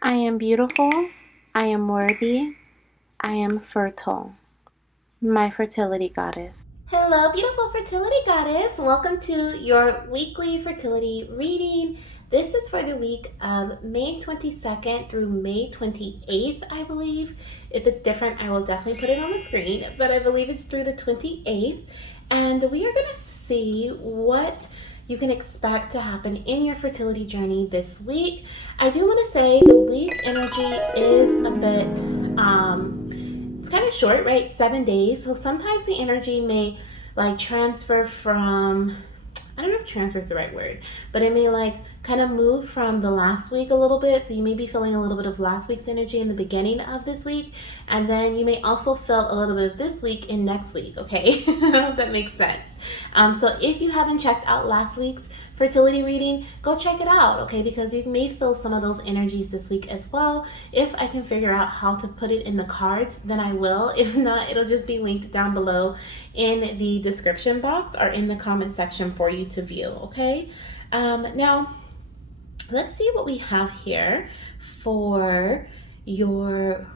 I am beautiful. I am worthy. I am fertile. My fertility goddess. Hello, beautiful fertility goddess. Welcome to your weekly fertility reading. This is for the week of May 22nd through May 28th, I believe. If it's different, I will definitely put it on the screen, but I believe it's through the 28th. And we are going to see what you can expect to happen in your fertility journey this week. I do want to say the week energy is a bit it's kind of short, right? 7 days. So sometimes the energy may like transfer from, I don't know if transfer is the right word, but it may like kind of move from the last week a little bit. So you may be feeling a little bit of last week's energy in the beginning of this week. And then you may also feel a little bit of this week in next week, okay? If that makes sense. So if you haven't checked out last week's fertility reading, go check it out, okay? Because you may feel some of those energies this week as well. If I can figure out how to put it in the cards, then I will. If not, it'll just be linked down below in the description box or in the comment section for you to view, okay? Now, let's see what we have here for your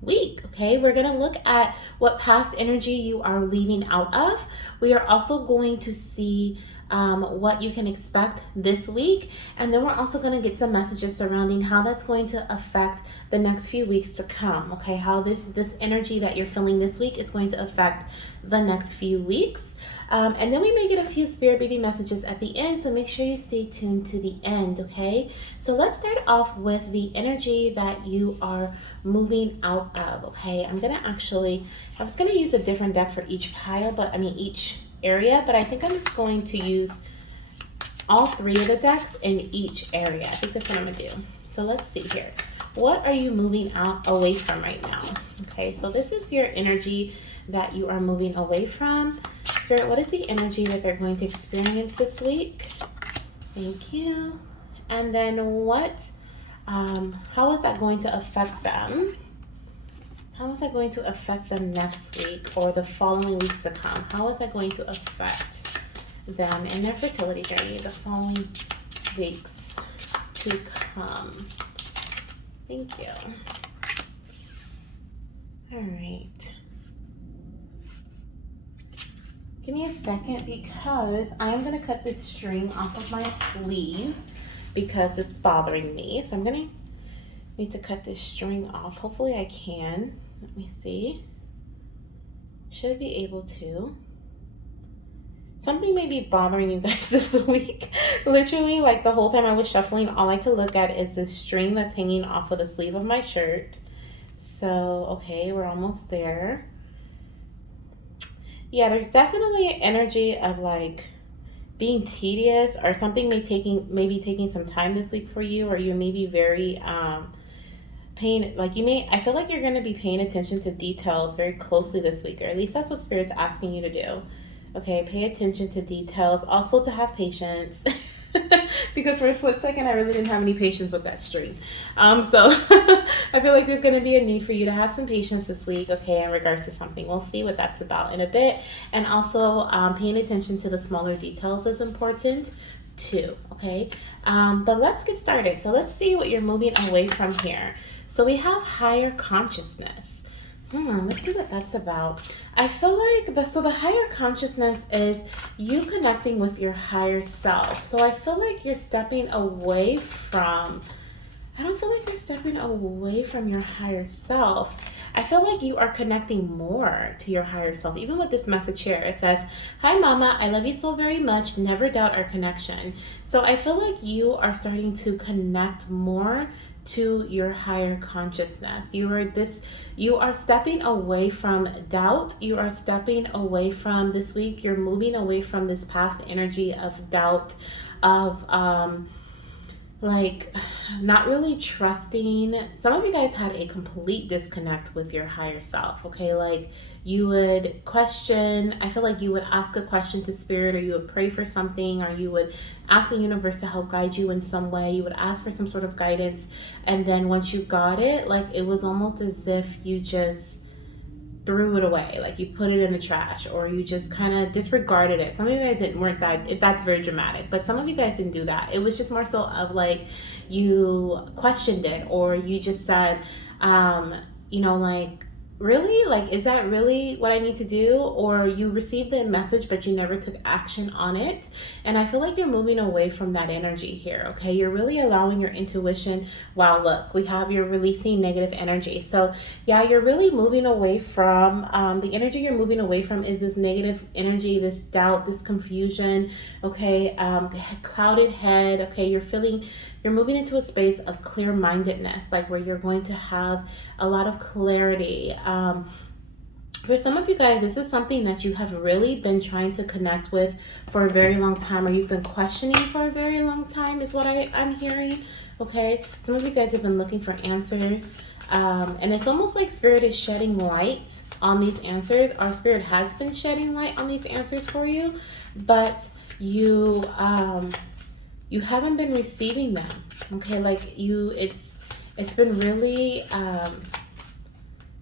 week. Okay, we're going to look at what past energy you are leaving out of. We are also going to see what you can expect this week, and then we're also going to get some messages surrounding how that's going to affect the next few weeks to come. Okay, how this energy that you're feeling this week is going to affect the next few weeks. And then we may get a few spirit baby messages at the end, so make sure you stay tuned to the end, okay? So let's start off with the energy that you are moving out of, okay? I was gonna use a different deck for each pile, each area, but I think I'm just going to use all three of the decks in each area. I think that's what I'm gonna do. So let's see here. What are you moving out away from right now? Okay, so this is your energy that you are moving away from. Spirit, what is the energy that they're going to experience this week? Thank you. And then how is that going to affect them? How is that going to affect them next week or the following weeks to come? How is that going to affect them in their fertility journey the following weeks to come? Thank you. All right. Give me a second because I'm going to cut this string off of my sleeve because it's bothering me. So I'm going to need to cut this string off. Hopefully I can. Let me see. Should be able to. Something may be bothering you guys this week. Literally, like the whole time I was shuffling, all I could look at is this string that's hanging off of the sleeve of my shirt. So, okay, we're almost there. Yeah, there's definitely an energy of like being tedious or something maybe taking some time this week for you, or you may be very paying, like I feel like you're going to be paying attention to details very closely this week, or at least that's what Spirit's asking you to do. Okay, pay attention to details, also to have patience. Because for a split second I really didn't have any patience with that string. So I feel like there's going to be a need for you to have some patience this week, okay, in regards to something. We'll see what that's about in a bit. And also paying attention to the smaller details is important too, okay? But let's get started. So let's see what you're moving away from here. So we have higher consciousness. Let's see what that's about. I feel like the higher consciousness is you connecting with your higher self. So I feel like you're stepping away from, I don't feel like you're stepping away from your higher self. I feel like you are connecting more to your higher self. Even with this message here, it says, "Hi Mama, I love you so very much. Never doubt our connection." So I feel like you are starting to connect more to your higher consciousness. You are stepping away from doubt. You are stepping away from this week. You're moving away from this past energy of doubt, of like not really trusting. Some of you guys had a complete disconnect with your higher self, okay? Like you would question, I feel like you would ask a question to spirit, or you would pray for something, or you would ask the universe to help guide you in some way. You would ask for some sort of guidance, and then once you got it, like it was almost as if you just threw it away, like you put it in the trash, or you just kind of disregarded it. Some of you guys didn't weren't that. That's very dramatic, but some of you guys didn't do that. It was just more so of like you questioned it, or you just said, um, like, really, like, is that really what I need to do? Or you received the message but you never took action on it. And I feel like you're moving away from that energy here. Okay, you're really allowing your intuition. Wow, look, we have you're releasing negative energy. So yeah, you're really moving away from the energy. You're moving away from is this negative energy, this doubt, this confusion. Okay, clouded head. Okay, you're moving into a space of clear mindedness, like where you're going to have a lot of clarity. For some of you guys, this is something that you have really been trying to connect with for a very long time, or you've been questioning for a very long time, is what I'm hearing. Okay, some of you guys have been looking for answers, and it's almost like Spirit is shedding light on these answers. Our Spirit has been shedding light on these answers for you, but you haven't been receiving them. Okay, like it's been really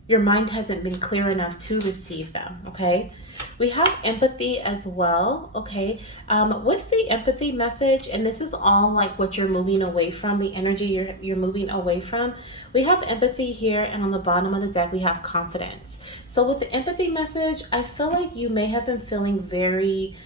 your mind hasn't been clear enough to receive them. Okay, we have empathy as well. Okay, with the empathy message, and this is all like what you're moving away from, the energy you're moving away from. We have empathy here, and on the bottom of the deck we have confidence. So with the empathy message, I feel like you may have been feeling very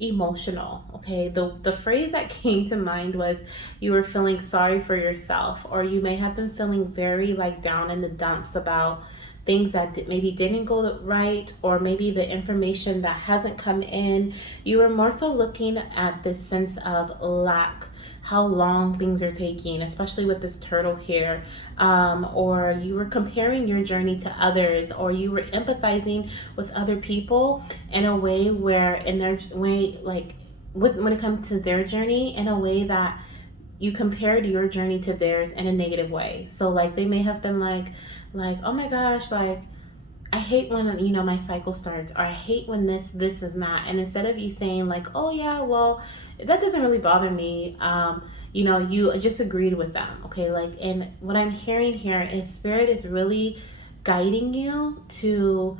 emotional. Okay, the phrase that came to mind was you were feeling sorry for yourself, or you may have been feeling very like down in the dumps about things that maybe didn't go right, or maybe the information that hasn't come in. You were more so looking at this sense of lack, how long things are taking, especially with this turtle here. Or you were comparing your journey to others, or you were empathizing with other people in a way where, in their way, like when it comes to their journey, in a way that you compared your journey to theirs in a negative way. So like they may have been like, oh my gosh, like I hate when my cycle starts, or I hate when this and that. And instead of you saying like, oh yeah, well, that doesn't really bother me, you just agreed with them. Okay, like, and what I'm hearing here is Spirit is really guiding you to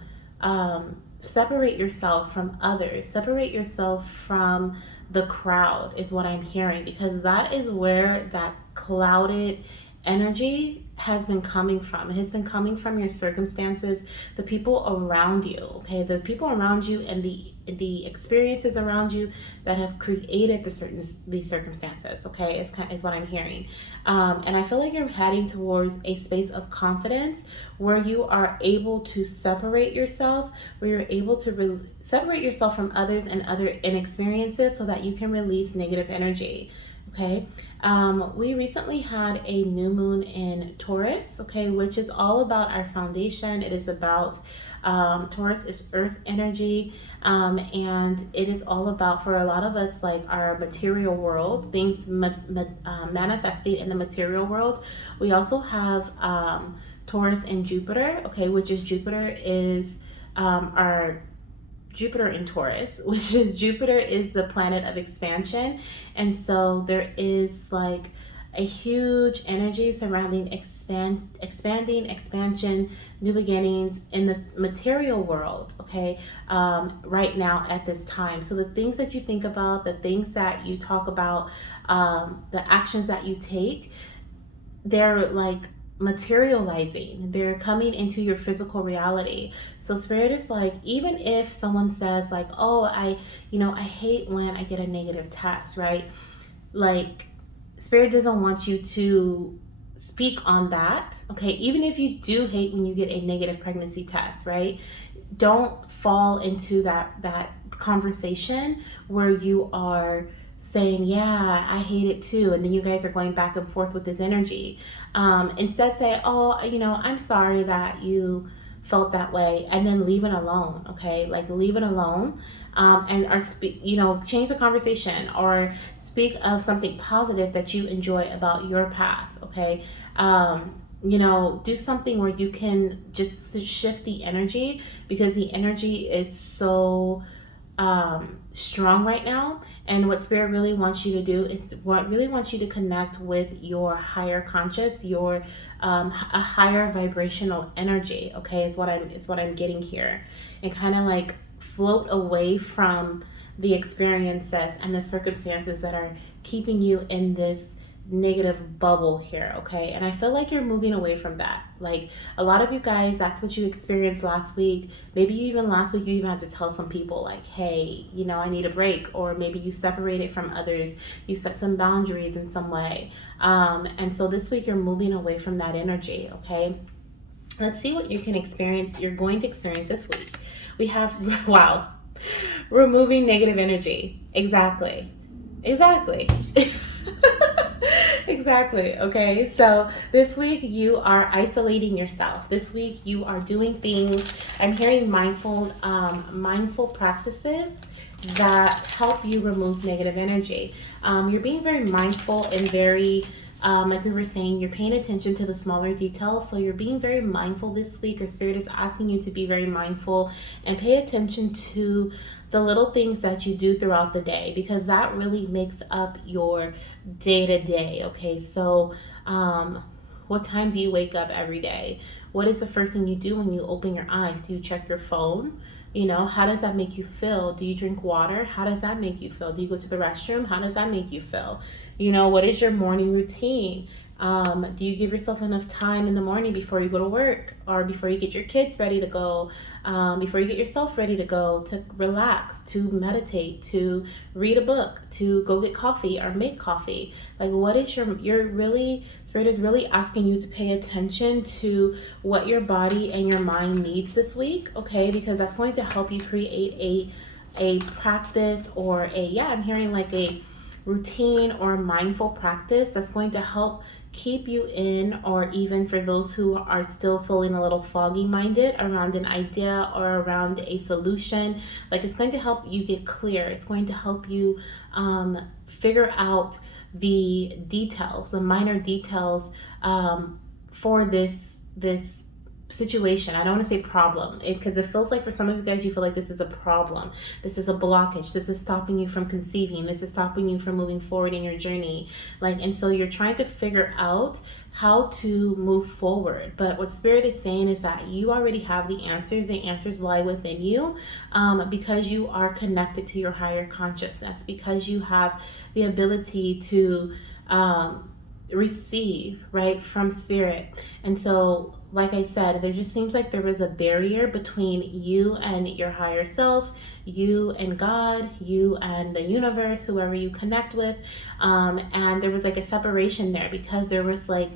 separate yourself from others, separate yourself from the crowd, is what I'm hearing, because that is where that clouded energy has been coming from. It has been coming from your circumstances, the people around you. Okay, the people around you and the experiences around you that have created these circumstances. Okay, is what I'm hearing, and I feel like you're heading towards a space of confidence where you are able to separate yourself, where you're able to separate yourself from others and other experiences, so that you can release negative energy. Okay, we recently had a new moon in Taurus, okay, which is all about our foundation. It is about Taurus is earth energy, and it is all about, for a lot of us, like our material world, things manifesting in the material world. We also have Taurus and Jupiter, okay, which is Jupiter is our Jupiter in Taurus, which is Jupiter is the planet of expansion. And so there is like a huge energy surrounding expanding, expansion, new beginnings in the material world, okay, right now at this time. So the things that you think about, the things that you talk about, the actions that you take, they're like materializing, they're coming into your physical reality. So Spirit is like, even if someone says like, oh, I hate when I get a negative test, right? Like, Spirit doesn't want you to speak on that. Okay, even if you do hate when you get a negative pregnancy test, right? Don't fall into that conversation where you are saying, yeah, I hate it too, and then you guys are going back and forth with this energy. Instead, say, oh, I'm sorry that you felt that way, and then leave it alone. Okay, like leave it alone, and or speak, change the conversation, or speak of something positive that you enjoy about your path. Okay, do something where you can just shift the energy, because the energy is so strong right now, And what Spirit really wants you to do is what really wants you to connect with your higher conscious, your a higher vibrational energy. Okay, is what I'm getting here, and kind of like float away from the experiences and the circumstances that are keeping you in this negative bubble here. Okay, and I feel like you're moving away from that. Like a lot of you guys, that's what you experienced last week. Maybe you even last week you even had to tell some people like, hey, you know, I need a break. Or maybe you separated from others, you set some boundaries in some way. And so this week you're moving away from that energy. Okay, let's see what you can experience, you're going to experience this week. We have wow, removing negative energy. Exactly. Exactly. Okay. So this week you are isolating yourself. This week you are doing things. I'm hearing mindful practices that help you remove negative energy. You're being very mindful and very like we were saying, you're paying attention to the smaller details. So you're being very mindful this week, or Spirit is asking you to be very mindful and pay attention to the little things that you do throughout the day, because that really makes up your day to day. Okay, so what time do you wake up every day? What is the first thing you do when you open your eyes? Do you check your phone? You know, how does that make you feel? Do you drink water? How does that make you feel? Do you go to the restroom? How does that make you feel? You know, what is your morning routine? Do you give yourself enough time in the morning before you go to work, or before you get your kids ready to go, before you get yourself ready to go, to relax, to meditate, to read a book, to go get coffee or make coffee? Like, what is you're really, Spirit is really asking you to pay attention to what your body and your mind needs this week, okay? Because that's going to help you create a practice, or a, yeah, I'm hearing like a routine or mindful practice that's going to help keep you in, or even for those who are still feeling a little foggy minded around an idea or around a solution, like it's going to help you get clear. It's going to help you figure out the details, the minor details, for this situation. I don't want to say problem, because it feels like for some of you guys, you feel like this is a problem. This is a blockage. This is stopping you from conceiving. This is stopping you from moving forward in your journey. Like, and so you're trying to figure out how to move forward. But what Spirit is saying is that you already have the answers. The answers lie within you, because you are connected to your higher consciousness, because you have the ability to receive, right, from Spirit. And so, like I said, there just seems like there was a barrier between you and your higher self, you and God, you and the universe, whoever you connect with. And there was like a separation there, because there was like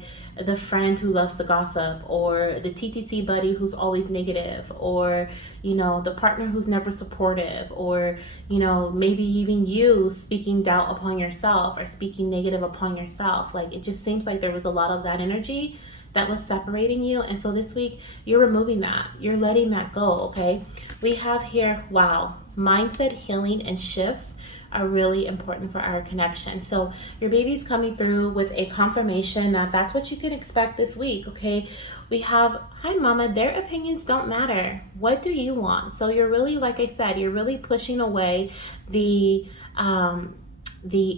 the friend who loves to gossip, or the TTC buddy who's always negative, or, you know, the partner who's never supportive, or, you know, maybe even you speaking doubt upon yourself or speaking negative upon yourself. Like, it just seems like there was a lot of that energy that was separating you. And so this week you're removing that, you're letting that go. Okay, we have here, wow, mindset healing and shifts are really important for our connection. So your baby's coming through with a confirmation that that's what you can expect this week. Okay, we have, hi mama, their opinions don't matter, what do you want? So you're really, like I said, you're really pushing away the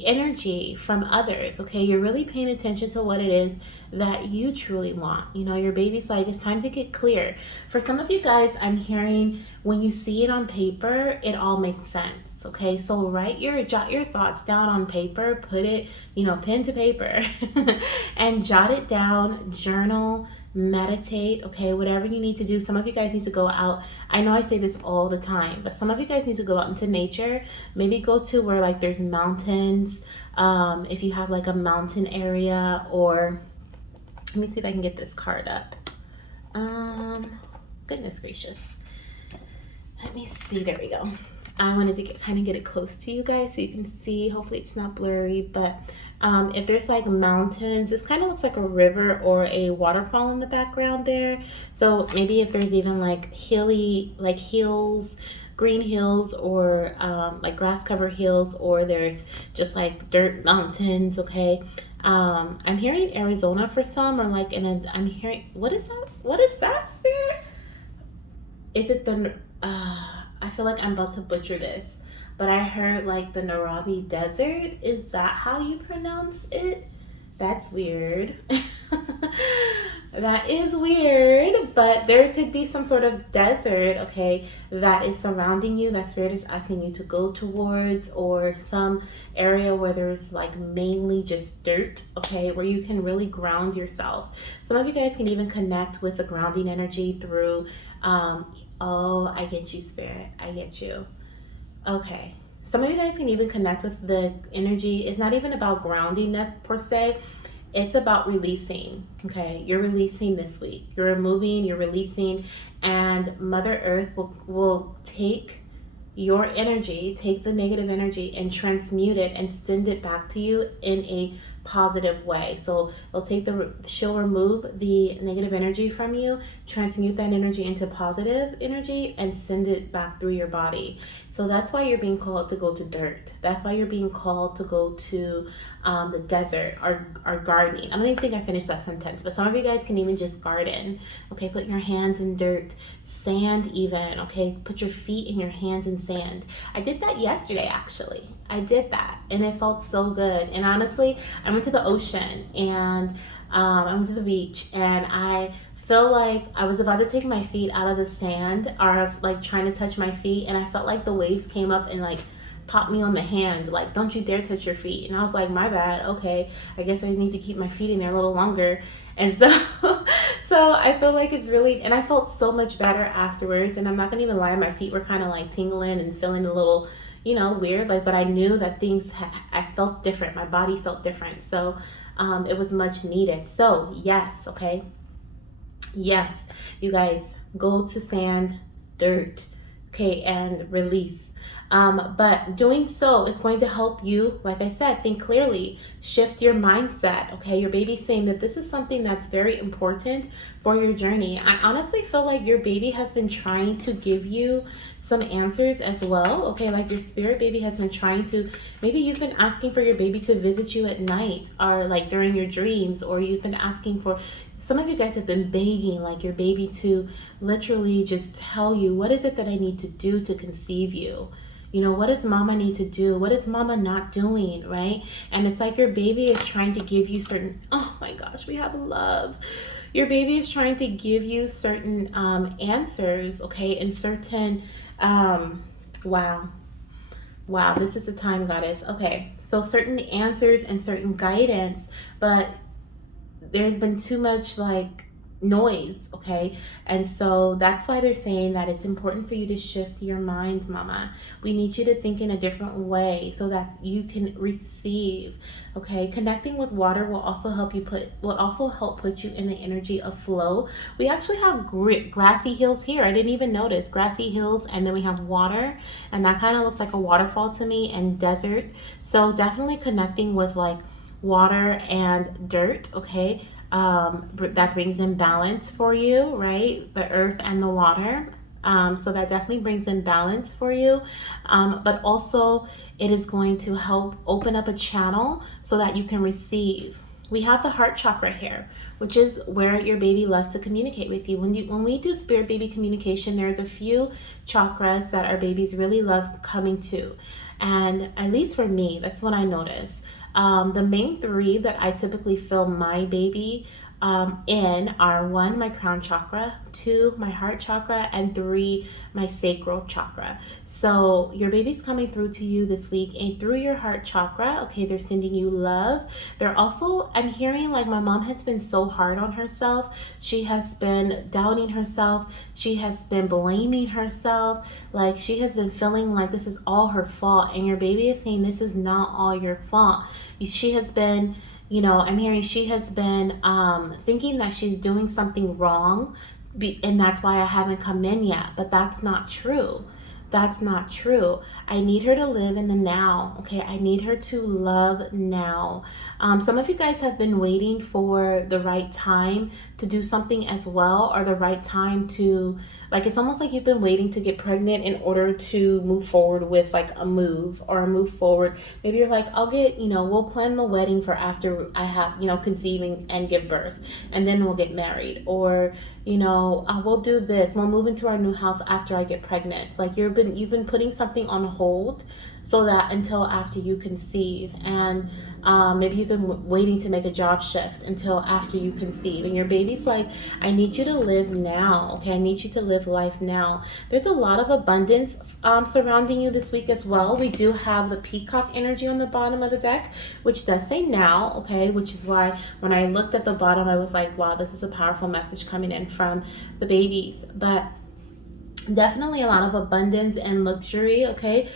energy from others. Okay, you're really paying attention to what it is that you truly want. You know, your baby's like, it's time to get clear. For some of you guys, I'm hearing when you see it on paper, it all makes sense. Okay, so jot your thoughts down on paper, put it, you know, pen to paper, and jot it down, journal, meditate. Okay, whatever you need to do. Some of you guys need to go out. I know I say this all the time, but some of you guys need to go out into nature. Maybe go to where like there's mountains, if you have like a mountain area, or let me see if I can get this card up. Goodness gracious, let me see, there we go. I wanted to kind of get it close to you guys so you can see. Hopefully it's not blurry, but if there's like mountains, this kind of looks like a river or a waterfall in the background there. So maybe if there's even like hilly, like hills, green hills, or like grass covered hills, or there's just like dirt mountains. Okay, I'm hearing Arizona for some, or like I'm hearing, what is that? What is that, Spirit? Is it the I feel like I'm about to butcher this. but I heard like the Narabi Desert. Is that how you pronounce it? That's weird. That is weird, but there could be some sort of desert, okay, that is surrounding you, that spirit is asking you to go towards, or some area where there's like mainly just dirt, okay, where you can really ground yourself. Some of you guys can even connect with the grounding energy through, oh, I get you, spirit. I get you. Okay. Some of you guys can even connect with the energy. It's not even about groundingness per se. It's about releasing. Okay. You're releasing this week. You're moving, you're releasing, and Mother Earth will take your energy, take the negative energy and transmute it and send it back to you in a positive way. So she'll remove the negative energy from you, transmute that energy into positive energy, and send it back through your body. So that's why you're being called to go to dirt. That's why you're being called to go to the desert or gardening. I don't even think I finished that sentence, but some of you guys can even just garden. Okay, put your hands in dirt, sand even. Okay, put your feet and your hands in sand. I did that yesterday actually. I did that and it felt so good. And honestly, I went to the ocean and I went to the beach and I feel like I was about to take my feet out of the sand, or I was like trying to touch my feet, and I felt like the waves came up and like popped me on the hand, like, don't you dare touch your feet. And I was like, my bad, okay, I guess I need to keep my feet in there a little longer. And so so I feel like it's really, and I felt so much better afterwards. And I'm not gonna even lie, my feet were kind of like tingling and feeling a little, weird, like, but I knew that I felt different, my body felt different. So it was much needed. So yes, okay, yes, you guys, go to sand, dirt, okay, and release. But doing so is going to help you, like I said, think clearly, shift your mindset. Okay, your baby's saying that this is something that's very important for your journey. I honestly feel like your baby has been trying to give you some answers as well. Okay, like your spirit baby has been trying to, maybe you've been asking for your baby to visit you at night or like during your dreams, or you've been asking for, some of you guys have been begging like your baby to literally just tell you, what is it that I need to do to conceive you? What does mama need to do? What is mama not doing, right? And it's like your baby is trying to give you certain, oh my gosh, we have love. Your baby is trying to give you certain answers, okay? And certain, wow. Wow, this is the time, goddess. Okay, so certain answers and certain guidance, but there's been too much like noise, okay? And so that's why they're saying that it's important for you to shift your mind, mama. We need you to think in a different way so that you can receive, okay? Connecting with water will also help put you in the energy of flow. We actually have grassy hills here. I didn't even notice grassy hills, and then we have water, and that kind of looks like a waterfall to me, and desert. So definitely connecting with like water and dirt, okay? That brings in balance for you, right? The earth and the water. So that definitely brings in balance for you. But also, it is going to help open up a channel so that you can receive. We have the heart chakra here, which is where your baby loves to communicate with you. When we do spirit baby communication, there's a few chakras that our babies really love coming to. And at least for me, that's what I notice. The main three that I typically feel my baby in are 1, my crown chakra, 2, my heart chakra, and 3, my sacral chakra. So your baby's coming through to you this week and through your heart chakra. Okay, they're sending you love. They're also, I'm hearing like my mom has been so hard on herself. She has been doubting herself. She has been blaming herself. Like she has been feeling like this is all her fault. And your baby is saying this is not all your fault. She has been, I'm hearing she has been thinking that she's doing something wrong, and that's why I haven't come in yet. But that's not true. That's not true. I need her to live in the now. Okay, I need her to love now. Some of you guys have been waiting for the right time to do something as well, or the right time to, like, it's almost like you've been waiting to get pregnant in order to move forward with like a move or a move forward. Maybe you're like, we'll plan the wedding for after I have, conceiving and give birth, and then we'll get married. Or, we'll do this. We'll move into our new house after I get pregnant. Like you've been putting something on hold so that until after you conceive. And maybe you've been waiting to make a job shift until after you conceive, and your baby's like, I need you to live now, okay? I need you to live life now. There's a lot of abundance surrounding you this week as well. We do have the peacock energy on the bottom of the deck, which does say now, okay? Which is why when I looked at the bottom, I was like, wow, this is a powerful message coming in from the babies. But definitely a lot of abundance and luxury, okay,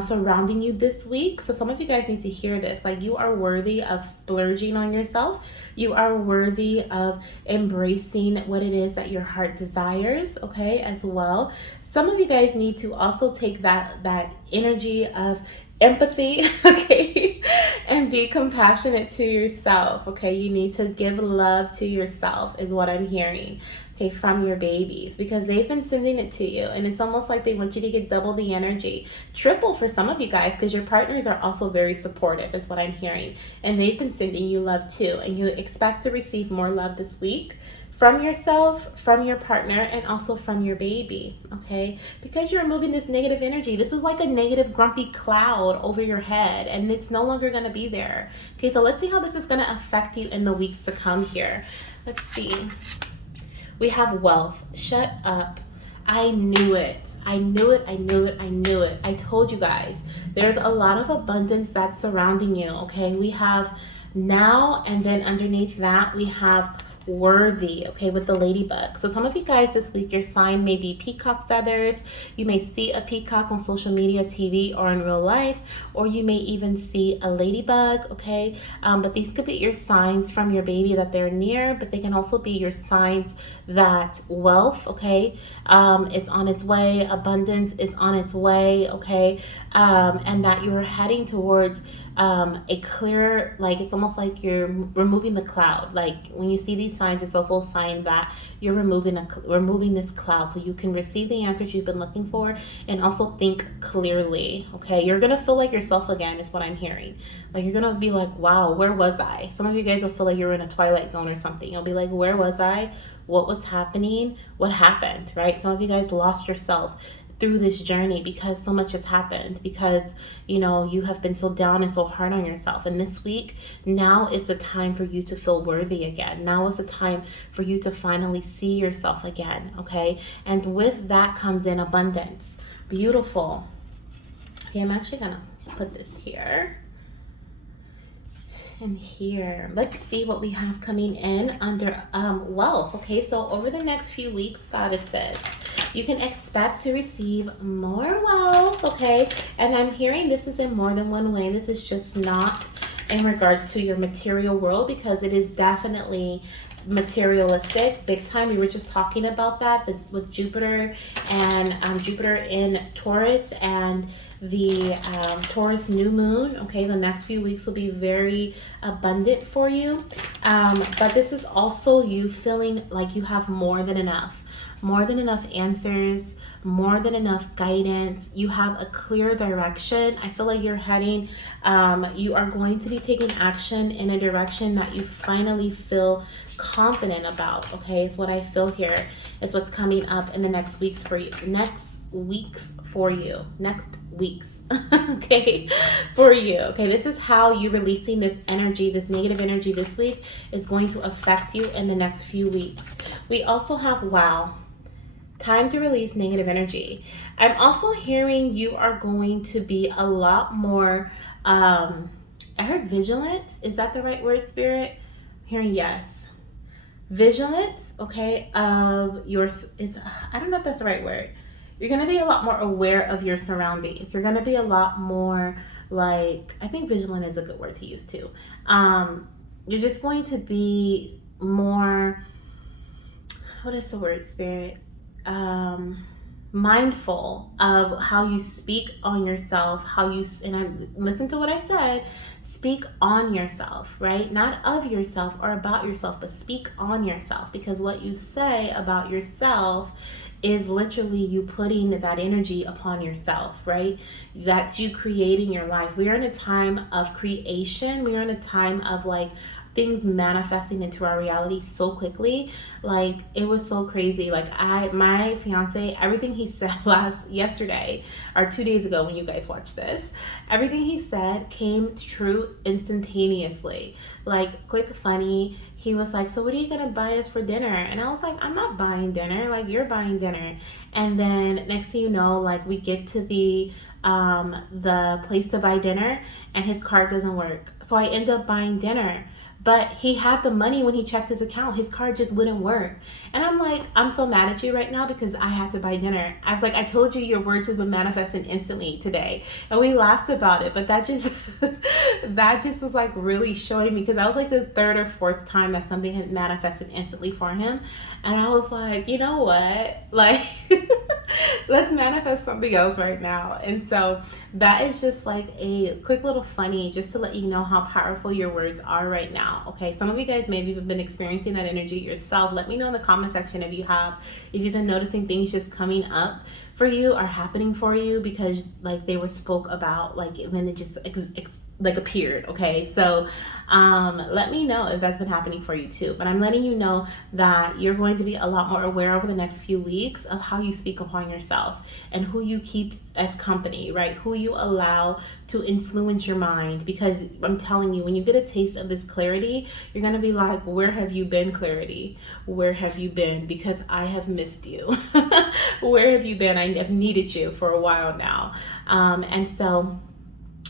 surrounding you this week. So some of you guys need to hear this. Like, you are worthy of splurging on yourself. You are worthy of embracing what it is that your heart desires, okay, as well. Some of you guys need to also take that energy of empathy, okay, and be compassionate to yourself, okay? You need to give love to yourself, is what I'm hearing, okay, from your babies, because they've been sending it to you, and it's almost like they want you to get double the energy, triple for some of you guys, because your partners are also very supportive, is what I'm hearing, and they've been sending you love too, and you expect to receive more love this week from yourself, from your partner, and also from your baby, okay? Because you're removing this negative energy. This was like a negative, grumpy cloud over your head, and it's no longer going to be there. Okay, so let's see how this is going to affect you in the weeks to come here. Let's see. We have wealth. Shut up. I knew it. I knew it. I knew it. I knew it. I told you guys. There's a lot of abundance that's surrounding you, okay? We have now, and then underneath that, we have worthy, okay, with the ladybug. So some of you guys this week, your sign may be peacock feathers. You may see a peacock on social media, TV, or in real life, or you may even see a ladybug, okay? But these could be your signs from your baby that they're near, but they can also be your signs that wealth, okay, is on its way, abundance is on its way, okay, and that you're heading towards a clear, like, it's almost like you're removing the cloud. Like, when you see these signs, it's also a sign that you're removing this cloud, so you can receive the answers you've been looking for and also think clearly, okay? You're gonna feel like yourself again, is what I'm hearing. Like, you're gonna be like, wow, where was I? Some of you guys will feel like you're in a twilight zone or something. You'll be like, where was I? What was happening? What happened, right? Some of you guys lost yourself through this journey because so much has happened, because you have been so down and so hard on yourself. And this week, now is the time for you to feel worthy again. Now is the time for you to finally see yourself again, okay? And with that comes in abundance. Beautiful. Okay, I'm actually gonna put this here and here. Let's see what we have coming in under wealth. Okay, so over the next few weeks, goddesses, you can expect to receive more wealth, okay? And I'm hearing this is in more than one way. This is just not in regards to your material world, because it is definitely materialistic, big time. We were just talking about that with Jupiter, and Jupiter in Taurus, and the Taurus new moon. Okay, the next few weeks will be very abundant for you, but this is also you feeling like you have more than enough answers, more than enough guidance. You have a clear direction. I feel like you're heading, you are going to be taking action in a direction that you finally feel confident about, okay? It's what I feel here. It's what's coming up in the next weeks for you. Okay, for you. Okay, this is how you releasing this energy, this negative energy this week is going to affect you in the next few weeks. We also have, wow, time to release negative energy. I'm also hearing you are going to be a lot more, I heard vigilant. Is that the right word, Spirit? I'm hearing yes. Vigilant, okay, of I don't know if that's the right word. You're going to be a lot more aware of your surroundings. You're going to be a lot more like, I think vigilant is a good word to use too. You're just going to be more, what is the word, Spirit? Mindful of how you speak on yourself, and I listen to what I said, speak on yourself, right? Not of yourself or about yourself, but speak on yourself, because what you say about yourself is literally you putting that energy upon yourself, right? That's you creating your life. We are in a time of creation. We are in a time of like things manifesting into our reality so quickly. Like it was so crazy. Like my fiance, everything he said yesterday or 2 days ago when you guys watched this, everything he said came true instantaneously. Like quick, funny. He was like, "So what are you gonna buy us for dinner?" And I was like, "I'm not buying dinner. Like you're buying dinner." And then next thing you know, like we get to the place to buy dinner, and his card doesn't work. So I end up buying dinner. But he had the money when he checked his account. His card just wouldn't work. And I'm like, I'm so mad at you right now because I had to buy dinner. I was like, I told you your words have been manifesting instantly today. And we laughed about it. But that just that just was like really showing me, because that was like the third or fourth time that something had manifested instantly for him. And I was like, you know what? Like let's manifest something else right now. And so that is just like a quick little funny just to let you know how powerful your words are right now. Okay, some of you guys maybe have been experiencing that energy yourself. Let me know in the comment section if you've been noticing things just coming up for you or happening for you because like they were spoke about, like when it just like appeared. Okay, so let me know if that's been happening for you too. But I'm letting you know that you're going to be a lot more aware over the next few weeks of how you speak upon yourself and who you keep as company, right? Who you allow to influence your mind. Because I'm telling you, when you get a taste of this clarity, you're going to be like, where have you been, clarity? Where have you been? Because I have missed you. Where have you been? I have needed you for a while now. And so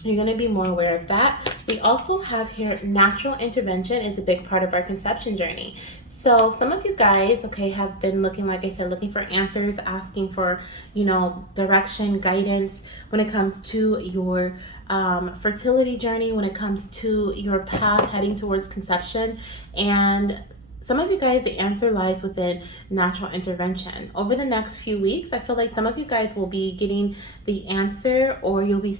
you're going to be more aware of that. We also have here natural intervention is a big part of our conception journey. So some of you guys, okay, have been looking, like I said, looking for answers, asking for, direction, guidance when it comes to your fertility journey, when it comes to your path heading towards conception. And some of you guys, the answer lies within natural intervention. Over the next few weeks, I feel like some of you guys will be getting the answer, or you'll be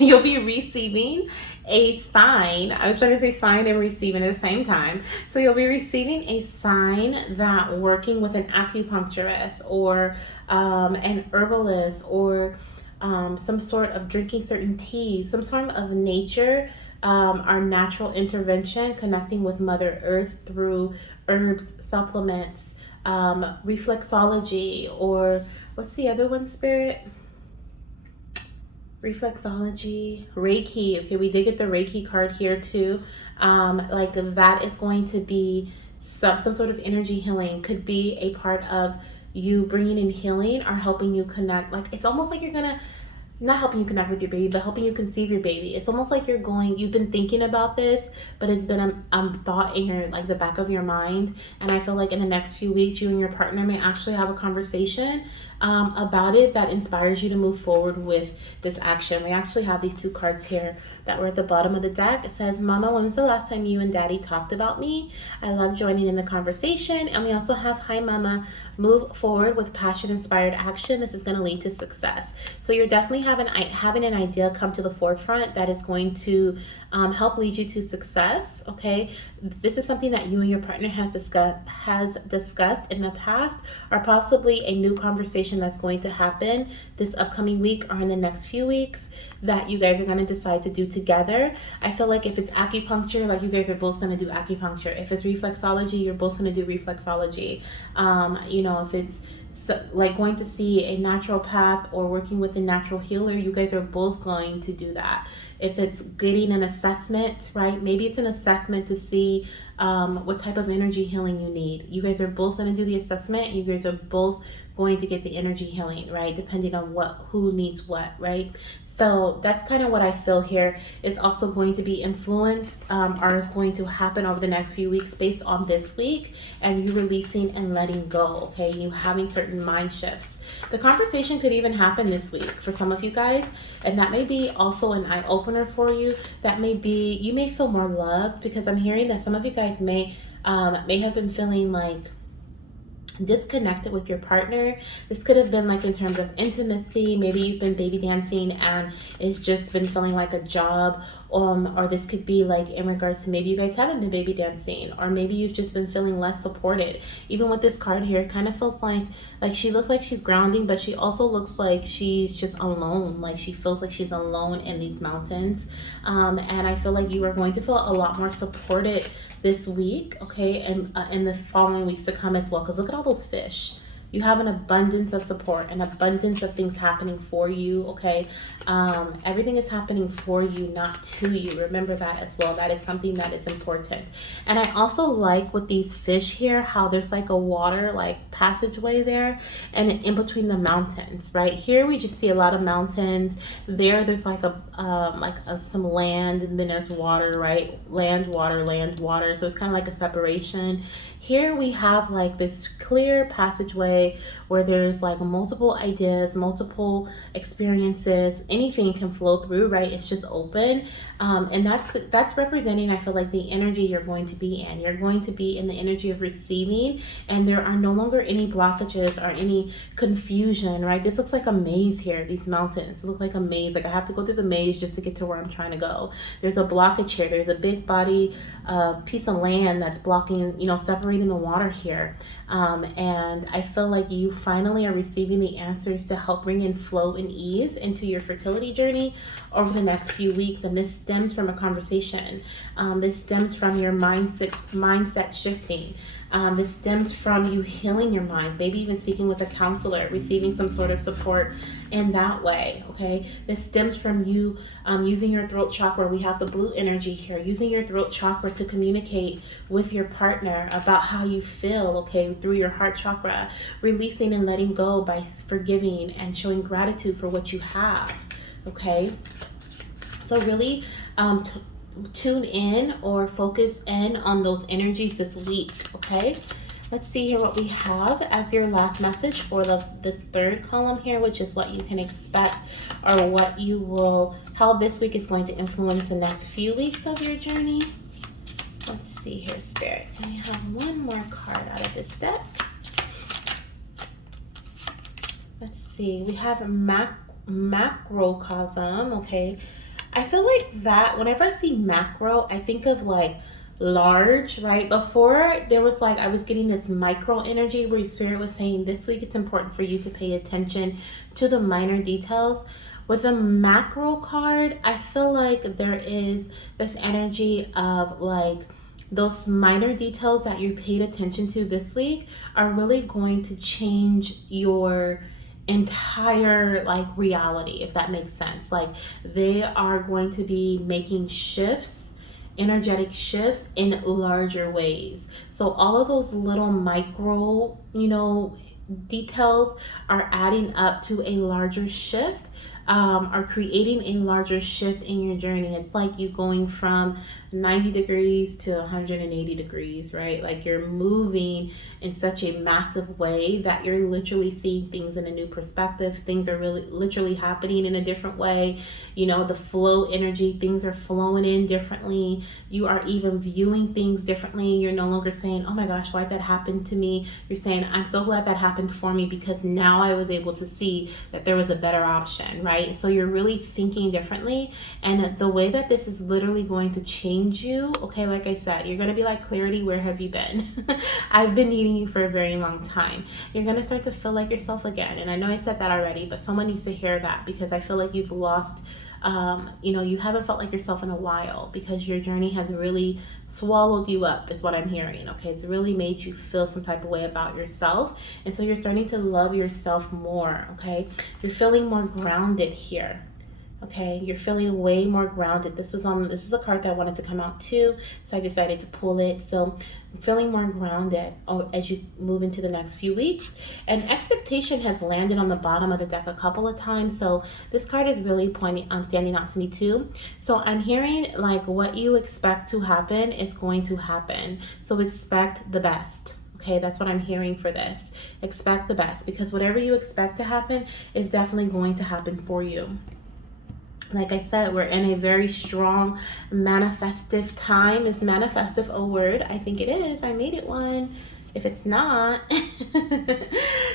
you'll be receiving a sign. I was trying to say sign and receiving at the same time. So you'll be receiving a sign that working with an acupuncturist or an herbalist or some sort of drinking certain teas, some sort of nature, our natural intervention, connecting with Mother Earth through herbs, supplements, reflexology, or what's the other one, Spirit? Reflexology, Reiki. Okay, we did get the Reiki card here too. Like that is going to be some sort of energy healing. Could be a part of you bringing in healing or helping you connect. Like it's almost like you're gonna not helping you connect with your baby, but helping you conceive your baby. It's almost like you've been thinking about this, but it's been a thought in your, like the back of your mind. And I feel like in the next few weeks, you and your partner may actually have a conversation about it that inspires you to move forward with this action. We actually have these two cards here that were at the bottom of the deck. It says, Mama, when was the last time you and Daddy talked about me? I love joining in the conversation. And we also have, Hi, Mama, move forward with passion-inspired action. This is going to lead to success. So you're definitely having an idea come to the forefront that is going to help lead you to success. Okay, this is something that you and your partner has discussed in the past, or possibly a new conversation that's going to happen this upcoming week or in the next few weeks that you guys are going to decide to do together. I feel like if it's acupuncture, like you guys are both going to do acupuncture. If it's reflexology, you're both going to do reflexology. If it's like going to see a naturopath or working with a natural healer, you guys are both going to do that. If it's getting an assessment, right? Maybe it's an assessment to see what type of energy healing you need. You guys are both going to do the assessment. You guys are both going to get the energy healing, right? Depending on who needs what, right? So that's kind of what I feel here. It's also going to be influenced or is going to happen over the next few weeks based on this week and you releasing and letting go, okay? You having certain mind shifts. The conversation could even happen this week for some of you guys, and that may be also an eye-opener for you. That may be, you may feel more loved, because I'm hearing that some of you guys may have been feeling like disconnected with your partner. This could have been like in terms of intimacy. Maybe you've been baby dancing and it's just been feeling like a job. Or this could be like in regards to maybe you guys haven't been baby dancing, or maybe you've just been feeling less supported. Even with this card here, it kind of feels like she looks like she's grounding, but she also looks like she's just alone. Like she feels like she's alone in these mountains. And I feel like you are going to feel a lot more supported this week, okay, and in the following weeks to come as well. Because look at all those fish. You have an abundance of support, an abundance of things happening for you, okay? Everything is happening for you, not to you. Remember that as well. That is something that is important. And I also like with these fish here how there's like a water like passageway there and in between the mountains, right? Here we just see a lot of mountains. There's like some land, and then there's water, right? Land, water, land, water. So it's kind of like a separation. Here we have like this clear passageway where there's like multiple ideas, multiple experiences, anything can flow through, right? It's just open. And that's representing, I feel like, the energy you're going to be in. You're going to be in the energy of receiving, and there are no longer any blockages or any confusion, right? This looks like a maze here. These mountains look like a maze. Like I have to go through the maze just to get to where I'm trying to go. There's a blockage here. There's a big body piece of land that's blocking, separating the water here. And I feel like you finally are receiving the answers to help bring in flow and ease into your fertility journey over the next few weeks. And this stems from a conversation. This stems from your mindset shifting. This stems from you healing your mind, maybe even speaking with a counselor, receiving some sort of support in that way, okay? This stems from you using your throat chakra. We have the blue energy here, using your throat chakra to communicate with your partner about how you feel, okay, through your heart chakra, releasing and letting go by forgiving and showing gratitude for what you have, okay? So really tune in or focus in on those energies this week, okay? Let's see here what we have as your last message for this third column here, which is what you can expect or how this week is going to influence the next few weeks of your journey. Let's see here, Spirit. I have one more card out of this deck. Let's see. We have macrocosm, okay? I feel like that whenever I see macro, I think of like large, right? Before there was like, I was getting this micro energy where your spirit was saying this week it's important for you to pay attention to the minor details. With a macro card, I feel like there is this energy of like those minor details that you paid attention to this week are really going to change your entire like reality, if that makes sense. Like they are going to be making shifts, energetic shifts in larger ways. So all of those little micro, details are adding up to a larger shift, are creating a larger shift in your journey. It's like you going from 90 degrees to 180 degrees, right? Like you're moving in such a massive way that you're literally seeing things in a new perspective. Things are really literally happening in a different way. The flow energy, things are flowing in differently. You are even viewing things differently. You're no longer saying, oh my gosh, why'd that happen to me? You're saying, I'm so glad that happened for me because now I was able to see that there was a better option, right? So you're really thinking differently. And the way that this is literally going to change you, okay, like I said, you're going to be like, Clarity, where have you been? I've been needing you for a very long time. You're going to start to feel like yourself again. And I know I said that already, but someone needs to hear that because I feel like you've lost you haven't felt like yourself in a while because your journey has really swallowed you up, is what I'm hearing. Okay, it's really made you feel some type of way about yourself, and so you're starting to love yourself more. Okay, you're feeling more grounded here. Okay, you're feeling way more grounded. This is a card that I wanted to come out too, so I decided to pull it. So I'm feeling more grounded as you move into the next few weeks. And expectation has landed on the bottom of the deck a couple of times, so this card is really standing out to me too. So I'm hearing like what you expect to happen is going to happen. So expect the best. Okay, that's what I'm hearing for this. Expect the best, because whatever you expect to happen is definitely going to happen for you. Like I said, we're in a very strong manifestive time. Is manifestive a word? I think it is. I made it one. if it's not.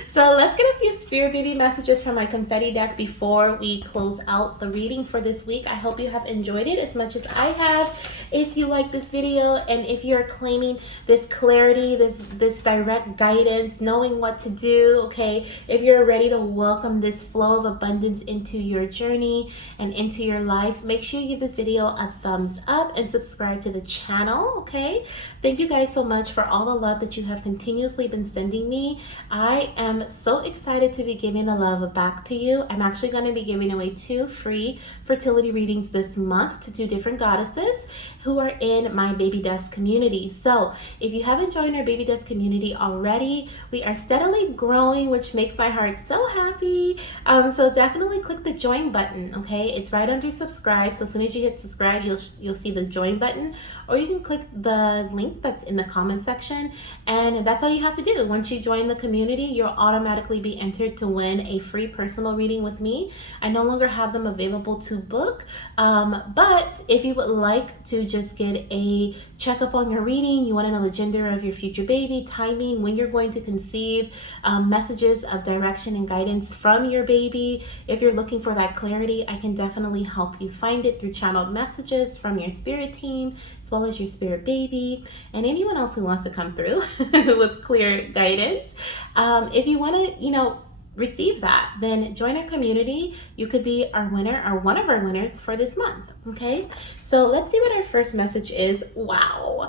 So let's get a few spirit baby messages from my confetti deck before we close out the reading for this week. I hope you have enjoyed it as much as I have. If you like this video and if you're claiming this clarity, this direct guidance, knowing what to do, okay, if you're ready to welcome this flow of abundance into your journey and into your life, make sure you give this video a thumbs up and subscribe to the channel, okay? Thank you guys so much for all the love that you have continuously been sending me. I am so excited to be giving the love back to you. I'm actually going to be giving away 2 free fertility readings this month to 2 different goddesses who are in my Baby Dust community. So if you haven't joined our Baby Dust community already, we are steadily growing, which makes my heart so happy. So definitely click the join button, okay? It's right under subscribe. So as soon as you hit subscribe, you'll see the join button, or you can click the link that's in the comment section, and that's all you have to do. Once you join the community, you'll automatically be entered to win a free personal reading with me. I no longer have them available to book, but if you would like to just get a checkup on your reading, you want to know the gender of your future baby, timing, when you're going to conceive, messages of direction and guidance from your baby. If you're looking for that clarity, I can definitely help you find it through channeled messages from your spirit team, as well as your spirit baby, and anyone else who wants to come through with clear guidance. If you want to, receive that, then join our community. You could be our winner or one of our winners for this month. Okay, so let's see what our first message is. Wow,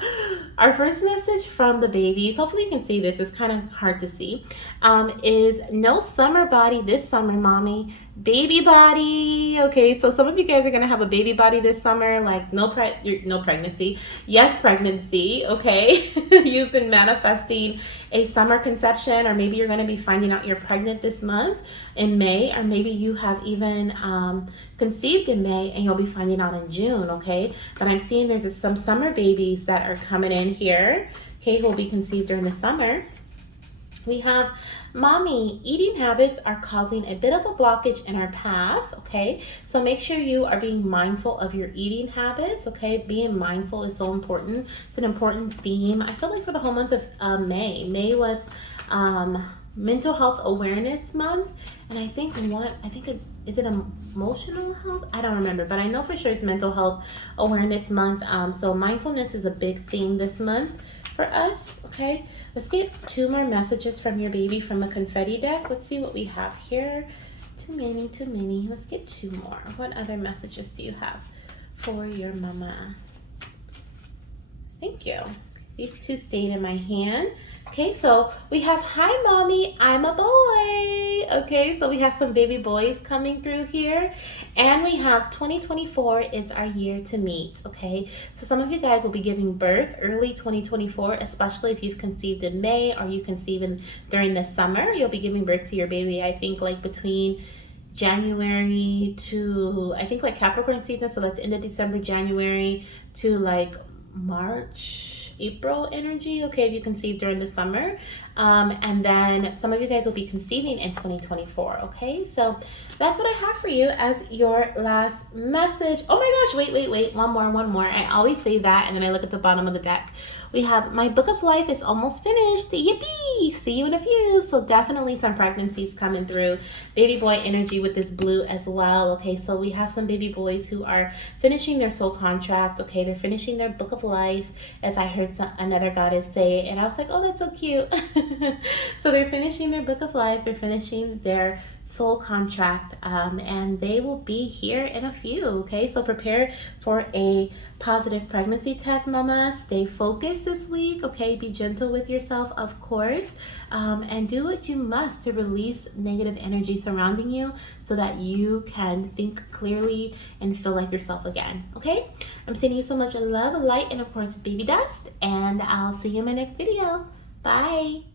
our first message from the babies, hopefully you can see this, it's kind of hard to see, is no summer body this summer, mommy. Baby body. Okay, so some of you guys are gonna have a baby body this summer, like no pregnancy, yes pregnancy. Okay, you've been manifesting a summer conception, or maybe you're gonna be finding out you're pregnant this month in May, or maybe you have even conceived in May and you'll be finding out in June. Okay, but I'm seeing there's some summer babies that are coming in here, okay, who will be conceived during the summer. We have, mommy, eating habits are causing a bit of a blockage in our path, okay? So make sure you are being mindful of your eating habits, okay? Being mindful is so important. It's an important theme. I feel like for the whole month of May. May was Mental Health Awareness Month, and I think is it emotional health? I don't remember, but I know for sure it's Mental Health Awareness Month. So mindfulness is a big theme this month for us, okay? Let's get 2 more messages from your baby from the confetti deck. Let's see what we have here. Too many. Let's get 2 more. What other messages do you have for your mama? Thank you. These 2 stayed in my hand. Okay, so we have, hi mommy, I'm a boy. Okay, so we have some baby boys coming through here. And we have 2024 is our year to meet. Okay, so some of you guys will be giving birth early 2024, especially if you've conceived in May or you conceive during the summer. You'll be giving birth to your baby, I think, like between January to, I think, like Capricorn season. So that's end of December, January to like March, April energy, okay, if you conceive during the summer. And then some of you guys will be conceiving in 2024, okay? So that's what I have for you as your last message. Oh my gosh, wait, one more. I always say that, and then I look at the bottom of the deck. We have, my book of life is almost finished. Yippee! See you in a few. So definitely some pregnancies coming through. Baby boy energy with this blue as well. Okay, so we have some baby boys who are finishing their soul contract. Okay, they're finishing their book of life, as I heard another goddess say, and I was like, oh, that's so cute. So they're finishing their book of life. They're finishing their soul contract, and they will be here in a few. Okay, so prepare for a positive pregnancy test, mama. Stay focused this week. Okay, be gentle with yourself, of course, and do what you must to release negative energy surrounding you so that you can think clearly and feel like yourself again. Okay, I'm sending you so much love, light, and of course baby dust, and I'll see you in my next video. Bye.